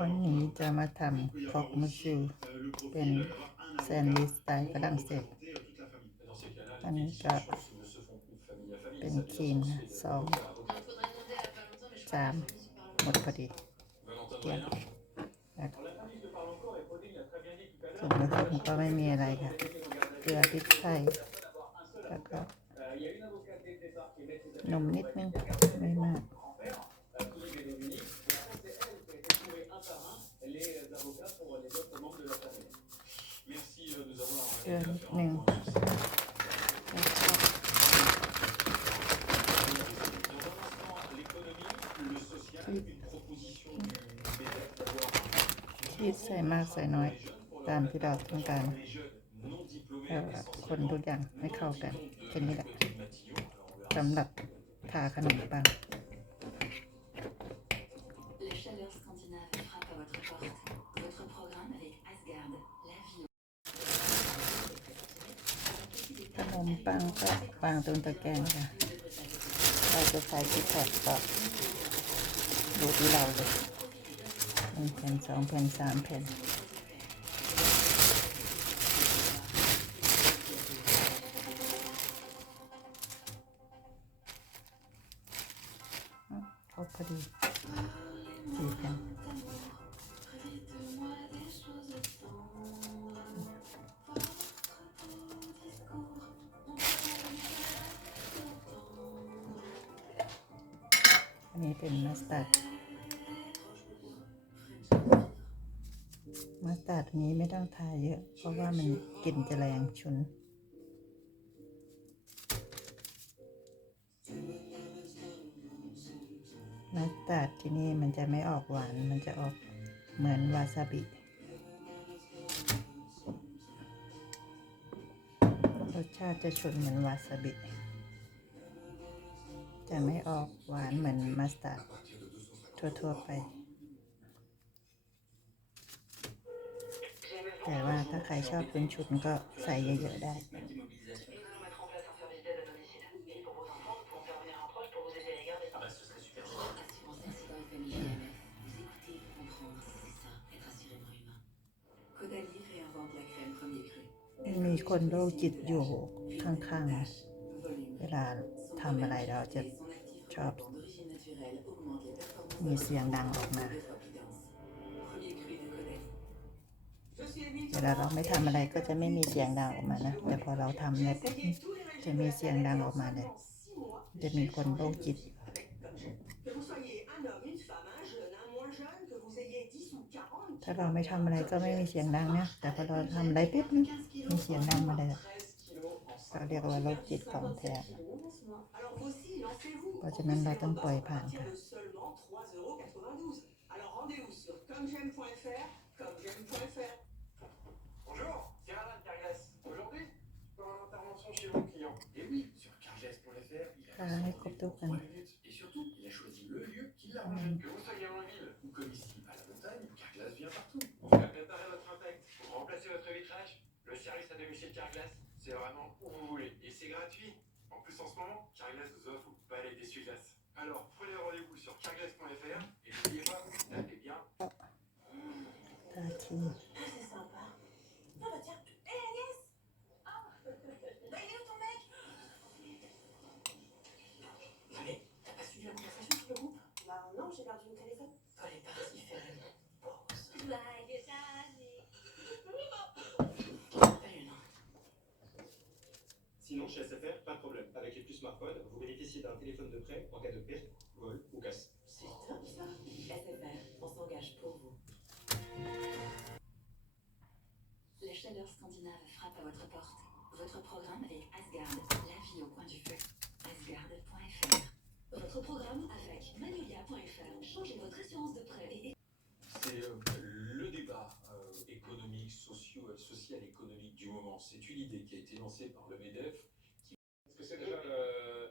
วันนี้จะมาทำครกมุชูเป็นแซนด์วิชสไตล์ฝรั่งเศสอันนี้ก็เป็นครีมนะ2-3หมดพอดีเกลี่ยงส่วนผสมก็ไม่มีอะไรค่ะเกลือพริกไทยแล้วก็นมนิดนึงไม่มากเกลือนิดนึงชีสใส่มากใส่น้อยตามที่เราต้องการคนทุกอย่างให้เข้ากันแค่นี้แหละสำหรับทาขนมปังขนมปังก็วางตรงตะแกรงค่ะเราจะใส่ที่แผ่นก็ดูที่เราเลย1 แผ่น 2 แผ่น 3 แผ่นครบพอดี4 แผ่นอันนี้เป็นมัสตาร์ดนี้ไม่ต้องทาเยอะเพราะว่ามันกลิ่นจะแรงฉุนมัสตาร์ดที่นี่มันจะไม่ออกหวานมันจะออกเหมือนวาซาบิรสชาติจะฉุนเหมือนวาซาบิจะไม่ออกหวานเหมือนมัสตาร์ดทั่วๆไปแต่ว่าถ้าใครชอบเป็นชุดก็ใส่เยอะๆได้มีคนโรคจิตอยู่ข้างๆเวลาทำอะไรเราจะชอบมีเสียงดังออกมาเวลาเราไม่ทำอะไรก็จะไม่มีเสียงดังออกมานะแต่พอเราทำเนี่ยจะมีเสียงดังออกมาเลยจะมีคนโรคจิตถ้าเราไม่ทำอะไรก็ไม่มีเสียงดังนะแต่พอเราทำอะไรปุ๊บมีเสียงดังมาเลยเราเรียกว่าโรคจิตของแท้เพราะฉะนั้นเราต้องปล่อยผ่านค่ะให้ครบทุกคนLe service à domicile Carglass, c'est vraiment où vous voulez. Et c'est gratuit. En plus, en ce moment, Carglass vous offre une palette d'essuie-glace. Alors, prenez rendez-vous sur carglass.fr et n'oubliez pas, tapez bien. C'est sympa. Ah bah tiens, hé Agnès. Ah, bah il est où ton mec? Allez, t'as pas suivi la conversation sur le groupe? Bah non, j'ai perdu mon téléphone. Elle est partie faire une pause. Bah, il est Sinon, chez SFR, pas de problème. Avec les puces smartphone, vous bénéficiez d'un téléphone de prêt en cas de perte, vol ou casse. C'est top ça. SFR, on s'engage pour vous. La chaleur scandinave frappe à votre porte. Votre programme avec Asgard, la vie au coin du feu. Asgard.fr. Votre programme avec Manulia.fr. Changez votre assurance de prêt et... C'est le débat économique, social, économique du moment. C'est une idée qui a été lancée par le MEDEF. Parce que c'est déjà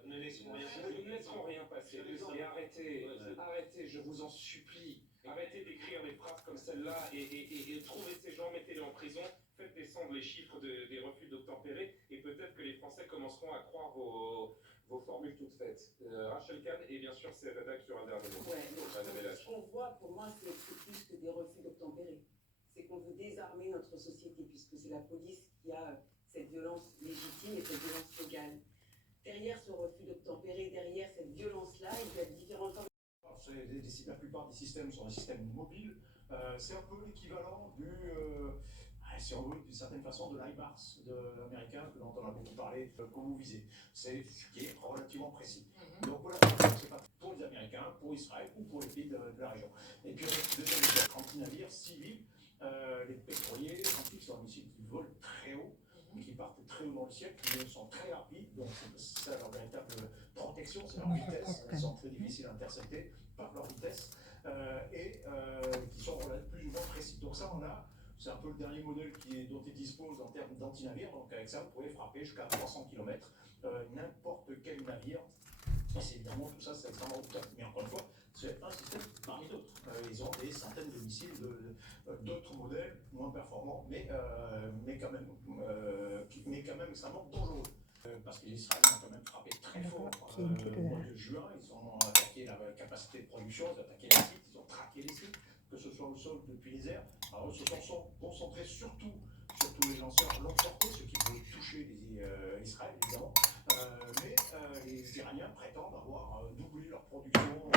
ne laissons rien passer. Nous ne laisserons rien passer. Et arrêtez, je vous en supplie. Arrêtez d'écrire des phrases comme celle-là et trouvez ces gens, mettez-les en prison, faites descendre les chiffres des refus d'obtempérer et peut-être que les Français commenceront à croire vos formules toutes faites. Rachel Kahn est bien sûr sur ces rédacs sur un dernier mot. Ouais, donc Un MLH. ce qu'on voit, pour moi, c'est plus que des refus d'obtempérer. C'est qu'on veut désarmer notre société, puisque c'est la police qui a cette violence légitime et cette violence légale. Derrière ce refus d'obtempérer, derrière cette violence-là, il y a différentes formes. La plupart des systèmes sont des systèmes mobiles. C'est un peu l'équivalent si on veut, d'une certaine façon, de l'IMARS américain, dont on a beaucoup parlé, que vous visez. C'est ce qui est relativement précis. Donc voilà, c'est pas pour les Américains, pour Israël ou pour les pays de la région. Et puis, deuxième exemple, anti-navires civils, les pétroliers, qui sont des missiles qui volent très haut, qui partent très haut dans le ciel, qui sont très rapides, donc c'est ça leur véritable protection, c'est leur vitesse. Elles sont très difficiles à intercepter par leur vitesse et qui sont plus ou moins précis. Donc ça, c'est un peu le dernier modèle dont ils disposent en termes d'anti-navires. Donc avec ça, vous pouvez frapper jusqu'à 300 km n'importe quel navire. Et c'est évidemment, tout ça, c'est extrêmement coûteux. Mais encore une fois, c'est un système parmi d'autres. Ils ont des centaines de missiles d'autres modèles, moins performants, mais quand même extrêmement dangereux. Parce que les Israéliens ont quand même frappé très fort au mois de juin. Ils ont attaqué la capacité de production, ils ont attaqué les sites, ils ont traqué les sites, que ce soit au sol depuis les airs. Alors eux se sont concentrés surtout les lanceurs l'ont porté, ce qui pouvait toucher Israël évidemment. Mais les Iraniens prétendent avoir doublé leur production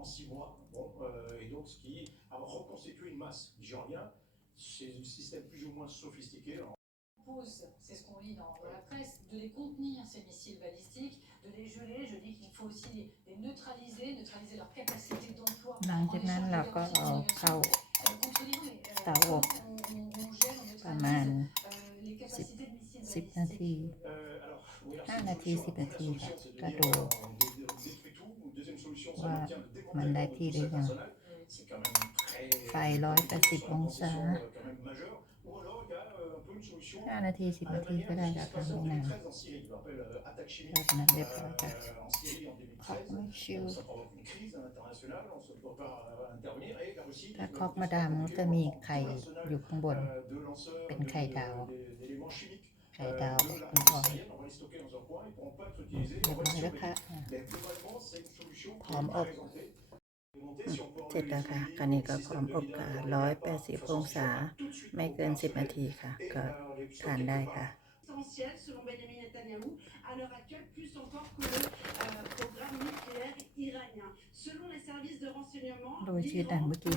en 6 mois. Bon, et donc ce qui a reconstitué une masse. Je reviens, c'est un système plus ou moins sophistiqué. C'est ce qu'on lit dans la presse, de les contenir, ces missiles balistiques, de les geler. Je dis qu'il faut aussi les neutraliser leur capacité d'emploi. หลังจากนั้นเราก็เอาเข้าเตาอบประมาณ10 นาที 5 นาที 10 นาทีค่ะก็ดูว่ามันได้ที่หรือยังไฟ180 องศา 5 นาที 10 นาทีก็ได้แล้วค่ะไม่นานจากนั้นเรียบร้อยค่ะเคาะไม่ชิวถ้าเคาะมาดามก็จะมีไข่อยู่ข้างบนเป็นไข่ดาวแบบคุณพ่อเรียบร้อยแล้วค่ะพร้อมอบเสร็จแล้วค่ะอันนี้ก็พร้อมอบค่ะ180 องศาไม่เกิน 10 นาทีค่ะก็ทานได้ค่ะ Essentiel selon Benjamin Netanyahou à l'heure actuelle, plus encore que le programme nucléaire iranien. Selon les services de renseignement, โรยชีสเมื่อกี้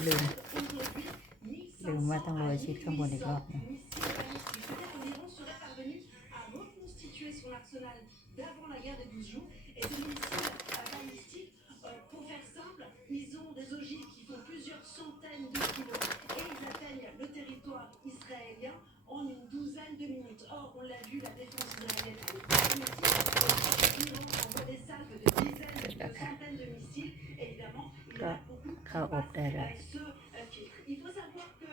ลืมว่าต้องโรยชีสข้างบนอีกรอบนึง C'est-à-dire que l'Iran serait parvenu à reconstituer son arsenal d'avant la guerre des 12 jours. Et ces missiles balistiques, pour faire simple, ils ont des ogives qui font plusieurs centaines de kilos et ils atteignent le territoire israélien en une douzaine de minutes. Or, on l'a vu, la défense israélienne est pragmatique. L'Iran envoie des salves de dizaines, de centaines de missiles. Évidemment, il y en a beaucoup qui passent ce filtre. Il faut savoir que...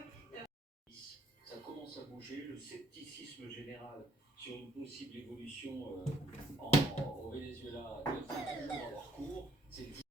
Ça commence à bouger, le scepticisme général sur une possible évolution au Venezuela doit toujours avoir cours. C'est